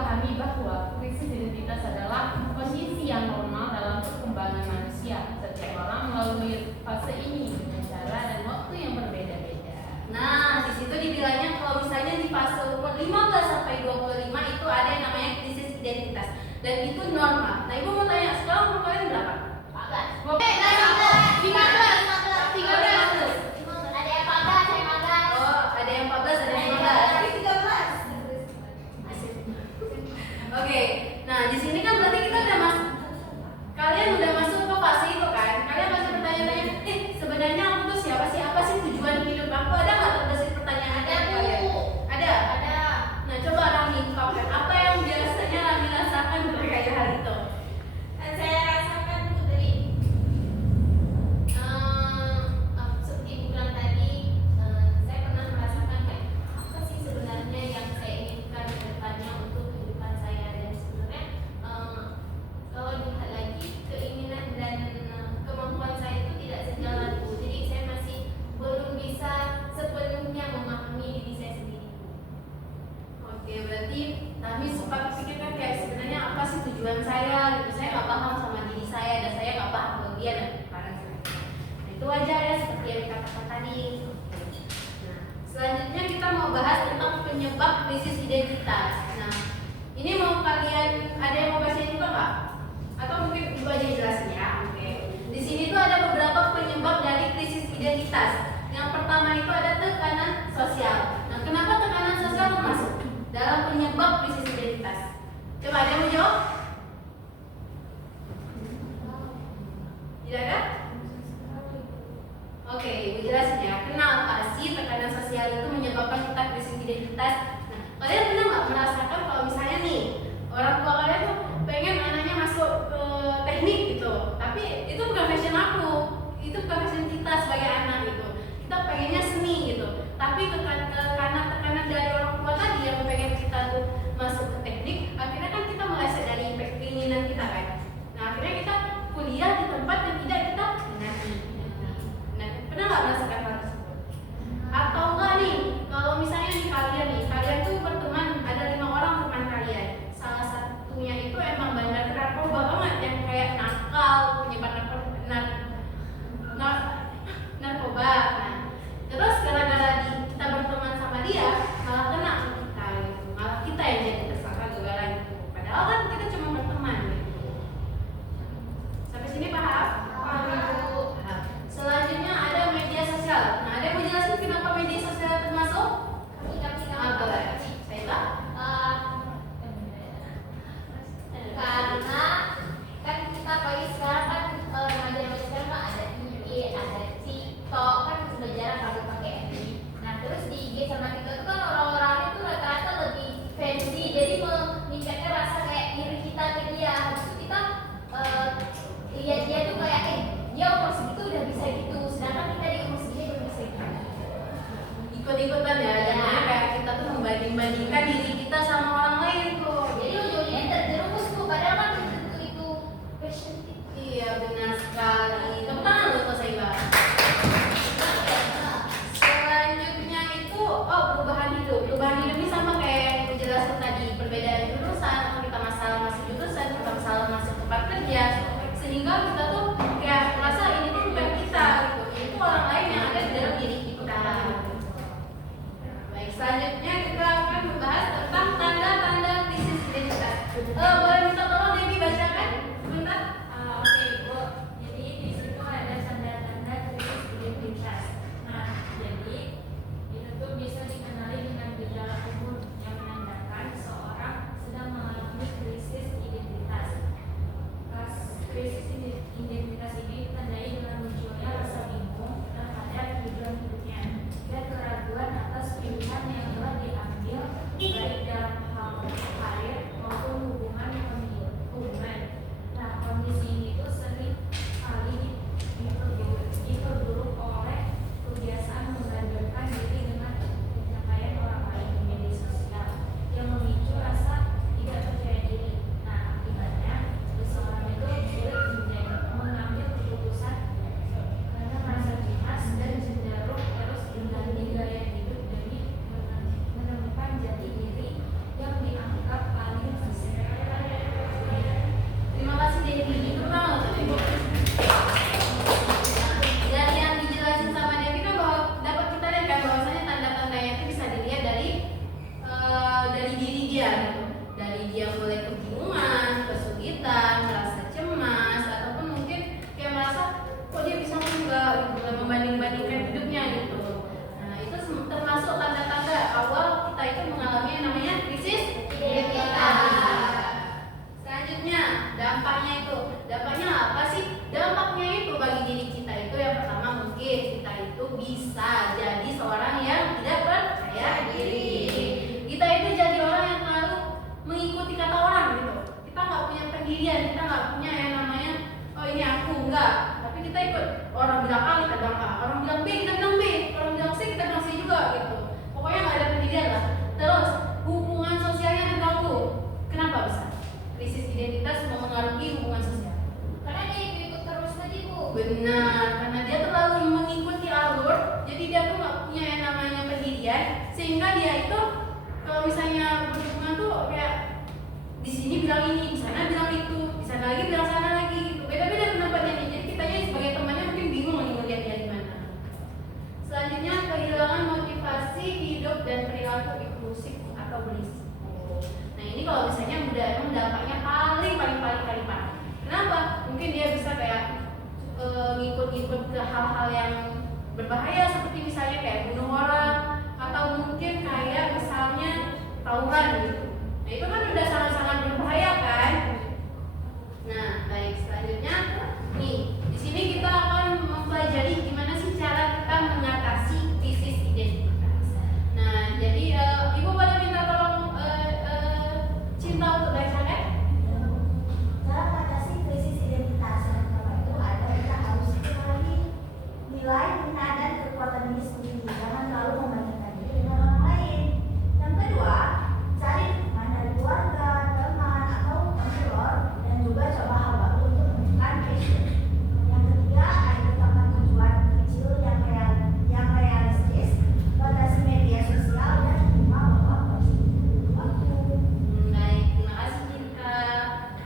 dipahami bahwa krisis identitas adalah kondisi yang normal dalam perkembangan manusia. Setiap orang melalui fase ini dengan cara dan waktu yang berbeda-beda. Nah, di situ dibilangnya kalau misalnya di fase umur 15 sampai 25 itu ada yang namanya krisis identitas dan itu normal. Nah, Ibu mau tanya, sekarang umur kalian berapa? 15. 13. Ada yang 14, saya 14. Oh, ada yang 14, ada yang 15. Oke, nah di sini kan berarti kita udah masuk. Kalian udah masuk ke fase itu kan? Kalian masih bertanya-tanya, sebenarnya aku tuh siapa sih? Apa sih tujuan hidup aku? Ada nggak terbesit pertanyaan dari kalian? Ada. Nah, coba Rami ungkapkan apa yang biasanya Rami rasakan ketika hari itu. Saya rasakan itu dari seperti Ibu bilang tadi, saya pernah merasakan kayak apa sih sebenarnya yang saya inginkan ke depannya untuk kehidupan saya, dan sebenarnya kalau dilihat lagi keinginan dan kemampuan saya itu tidak sejalan, Bu. Jadi saya masih belum bisa sepenuhnya memahami diri saya sendiri, Bu. Oke, berarti Rami sempat pikirkan kayak sebenarnya apa sih tujuan saya? Gitu. Saya nggak paham sama diri saya dan saya nggak paham bagian dan peran saya. Nah, itu wajar ya seperti yang dikatakan tadi. Nah, selanjutnya kita mau bahas tentang penyebab krisis identitas. Nah, ini mau kalian ada yang mau bacain juga nggak? Atau mungkin Ibu aja yang jelasin ya. Oke. Di sini tuh ada beberapa penyebab dari krisis identitas. Yang pertama itu ada tekanan sosial. Nah, kenapa tekanan sosial masuk dalam penyebab krisis identitas? Coba ada yang mau jawab? Tidak ada? Oke, Ibu jelasin ya. Kenapa sih tekanan sosial itu menyebabkan kita krisis identitas? Nah, kalian pernah nggak merasakan kalau misalnya nih orang tua kalian tuh pengen anaknya masuk ke teknik gitu, tapi itu bukan passion aku, itu bukan passion kita sebagai anak gitu. Kita pengennya seni gitu, tapi karena tekanan dari orang tua tadi yang pengen kita tuh masuk ke teknik, akhirnya kan kita meleset dari keinginan kita kan. Nah, akhirnya kita kuliah di tempat yang tidak kita minati. Nah, pernah nggak merasakan hal tersebut? Atau enggak nih, kalau misalnya kalian tuh berteman, ada 5 orang teman kalian, salah satunya itu emang bandar narkoba banget, yang kayak nakal, penyebar narkoba. Nah, terus gara-gara kita berteman sama dia, malah kena ke kita gitu. Malah kita yang jadi tersangka gara-gara itu. Padahal kan kita cuma berteman gitu. Sampai sini paham? Paham, Ibu. Paham. Selanjutnya ada media sosial. Nah, ada yang mau jelasin kenapa media sosial termasuk? Boleh. Saya Karena kan kita pagi sekarang kan remaja-remaja sekarang kan ada IG, ada TikTok, kan sudah jarang kalau pakai FB. Nah, terus di IG sama TikTok itu kan orang-orang itu rata-rata lebih fancy, jadi meningkatkan rasa kayak iri kita ke dia. Habis itu kita lihat dia tuh kayak dia umur segitu udah bisa gitu, sedangkan kita di umur segini belum bisa gitu. ikut-ikutan ya, jadinya kayak kita tuh membanding-bandingkan diri kita sama orang lain tuh. Jadi ujung-ujungnya terjerumus tuh, padahal kan belum tentu itu passion kita. Iya, benar sekali. Tepuk tangan loh Pak Saiba. Selanjutnya itu perubahan hidup. Perubahan hidup ini sama kayak yang Ibu jelaskan tadi, perbedaan jurusan, atau kita masalah masuk jurusan, kita masalah masuk tempat kerja, sehingga kita tuh kayak merasa ini tuh bukan kita gitu. Itu orang lain yang ada di dalam diri kita. Baik, selanjutnya kita akan membahas tentang tanda-tanda krisis identitas. Boleh minta tolong Debbie bacakan sebentar? Oke, Ibu. Jadi di situ ada tanda-tanda krisis identitas. Nah, jadi itu tuh bisa dikenali dengan gejala umum yang menandakan seorang sedang mengalami krisis identitas. Krisis kepribadian, sehingga dia itu kalau misalnya berhubungan tuh kayak di sini bilang ini, di sana bilang itu, di sana lagi bilang sana lagi gitu. Beda-beda pendapatnya nih. Jadi kitanya sebagai temannya mungkin bingung nih ngeliat dia di mana. Selanjutnya kehilangan motivasi hidup dan perilaku impulsif atau berisiko. Nah ini kalau misalnya udah emang dampaknya paling parah. Kenapa? Mungkin dia bisa kayak ngikut-ngikut ke hal-hal yang berbahaya seperti misalnya kayak bunuh orang atau mungkin kayak misalnya tawuran gitu. Nah itu kan udah sangat-sangat berbahaya kan. Nah baik, selanjutnya nih di sini kita akan mempelajari gimana sih cara kita mengatasi krisis identitas. Nah jadi ibu boleh minta tolong Cinta untuk bacakan. Cara mengatasi krisis identitas yang pertama itu ada kita harus kenali nilai, minat dan kekuatan diri sendiri. Jangan terlalu membandingkan diri dengan orang lain. Yang kedua, cari dukungan dari keluarga, teman atau konselor dan juga coba hal baru untuk menemukan passion. Yang ketiga, ada tetapkan tujuan kecil yang realistis, batasi media sosial dan terima bahwa positif butuh waktu. Baik, terima kasih Cinta.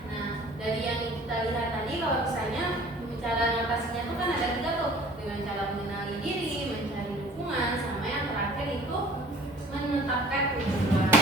Nah, dari yang kita lihat tadi kalau misalnya cara mengatasinya tuh kan ada 3 tuh, dengan cara mengenali diri, mencari dukungan, sama yang terakhir itu menetapkan tujuan.